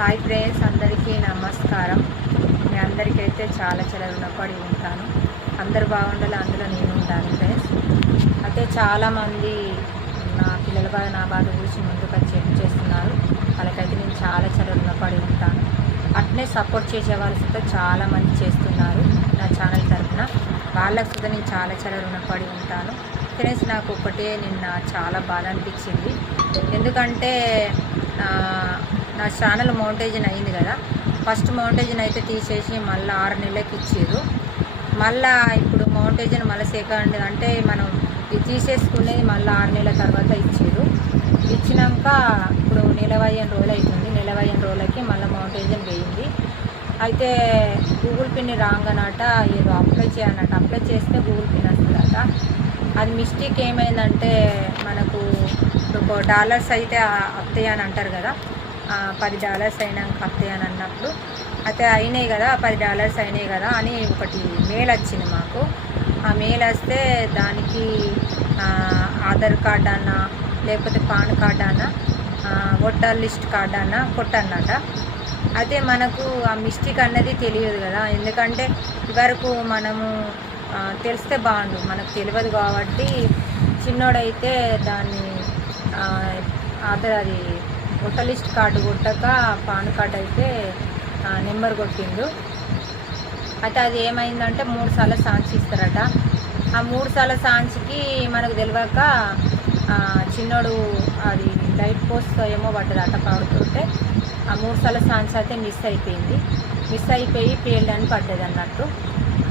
Hi friends, అందరికీ నమస్కారం. మీ అందరికైతే చాలా రుణపడి ఉంటాను. అందరు బాగుండాలి, అందులో నేను ఉంటాను ఫ్రెండ్స్. అయితే చాలామంది నా పిల్లల బాధ నా బాధ చూసి ముందుకు వచ్చి చేస్తున్నారు. వాళ్ళకైతే నేను చాలా రుణపడి ఉంటాను. అట్నే సపోర్ట్ చేసే వాళ్ళు సుతా చాలామంది చేస్తున్నారు నా ఛానల్ తరఫున. వాళ్ళకు సుతా నేను చాలా రుణపడి ఉంటాను ఫ్రెండ్స్. నాకు ఒకటే నిన్న చాలా బాధ అనిపించింది. ఎందుకంటే నా ఛానల్ మౌంటేజన్ అయింది కదా. ఫస్ట్ మౌంటేజన్ అయితే తీసేసి మళ్ళీ 6 నెలలకి ఇచ్చారు. మళ్ళీ ఇప్పుడు మౌంటేజన్ మళ్ళీ సెకండ్ అంటే మనం ఇది తీసేసుకునేది మళ్ళీ 6 నెలల తర్వాత ఇచ్చారు. ఇచ్చినాక ఇప్పుడు 15 రోజులు అవుతుంది. 15 రోజులకి మళ్ళీ మౌంటేజన్ వేయింది. అయితే గూగుల్ పిన్ రాగానట ఏదో అప్లై చేయాలన్నట్టు. అప్లై చేస్తే గూగుల్ పిన్ వస్తుందట. అది మిస్టేక్ ఏమైందంటే మనకు ఇప్పుడు $1 అయితే వస్తాయి అని అంటారు కదా. $10 అయినాక వస్తాయి అని అన్నప్పుడు అయితే అయినాయి కదా, $10 అయినాయి కదా అని ఒకటి మెయిల్ వచ్చింది మాకు. ఆ మెయిల్ వస్తే దానికి ఆధార్ కార్డ్ అన్న లేకపోతే పాన్ కార్డ్ అన్న ఓటర్ లిస్ట్ కార్డ్ అన్న కొట్టన్నట. అయితే మనకు ఆ మిస్టేక్ అన్నది తెలియదు కదా. ఎందుకంటే ఇవరకు మనము తెలిస్తే బాగుండు, మనకు తెలియదు కాబట్టి చిన్నోడైతే దాన్ని ఆధార్ అది ఓటర్ లిస్ట్ కార్డు కొట్టక పాన్ కార్డ్ అయితే నెంబర్ కొట్టిండు. అయితే అది ఏమైందంటే 3 సార్లు సాంచి ఇస్తారట. ఆ 3 సార్ల సాంచికి మనకు తెలియక చిన్నోడు అది లైట్ పోస్ట్ ఏమో పడ్డదట పడుతుంటే ఆ 3 సార్ల సాంచి అయితే మిస్ అయిపోయింది. మిస్ అయిపోయి ఫెయిల్డ్ అని పడ్డది అన్నట్టు.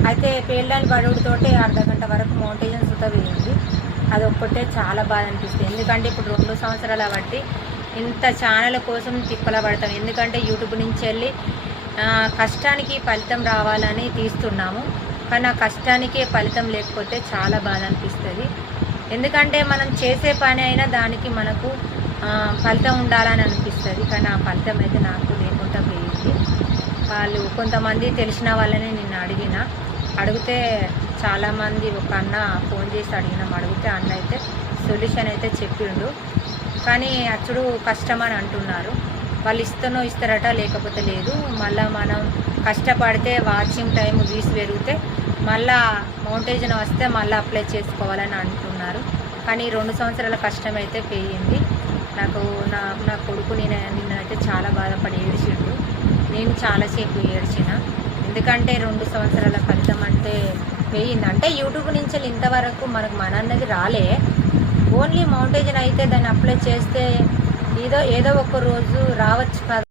అయితే ఫెయిల్డ్ అని పడుడుతోటే అర్ధగంట వరకు మౌంటేజన్ సుత వేయింది. అది ఒక్కటే చాలా బాధ అనిపిస్తుంది. ఎందుకంటే ఇప్పుడు 2 సంవత్సరాల బట్టి ఇంత ఛానల్ కోసం తిప్పల పడతాం. ఎందుకంటే యూట్యూబ్ నుంచి వెళ్ళి కష్టానికి ఫలితం రావాలని తీస్తున్నాము. కానీ ఆ కష్టానికే ఫలితం లేకపోతే చాలా బాధ అనిపిస్తుంది. ఎందుకంటే మనం చేసే పని అయినా దానికి మనకు ఫలితం ఉండాలని అనిపిస్తుంది. కానీ ఆ ఫలితం అయితే నాకు లేకుండా పోయింది. వాళ్ళు కొంతమంది తెలిసిన వాళ్ళని నేను అడిగితే చాలామంది ఒక అన్న ఫోన్ చేసి అడిగితే అన్న అయితే సొల్యూషన్ అయితే చెప్పిండు. కానీ అచ్చుడు కష్టం అని అంటున్నారు. వాళ్ళు ఇస్తారట, లేకపోతే లేదు. మళ్ళీ మనం కష్టపడితే వాచింగ్ టైం వ్యూస్ పెరిగితే మళ్ళీ మౌంటేజన్ వస్తే మళ్ళీ అప్లై చేసుకోవాలని అంటున్నారు. కానీ 2 సంవత్సరాల కష్టం అయితే పోయింది. నాకు నా కొడుకు నిన్నైతే చాలా బాధపడి ఏడ్చిండు. నేను చాలాసేపు ఏడ్చిన. ఎందుకంటే 2 సంవత్సరాల ఫలితం అంటే పోయింది. అంటే యూట్యూబ్ నుంచి ఇంతవరకు మనకు అన్నది రాలే. ఓన్లీ మౌంటేజన్ అయితే దాన్ని అప్లై చేస్తే ఏదో ఒక రోజు రావచ్చు కదా.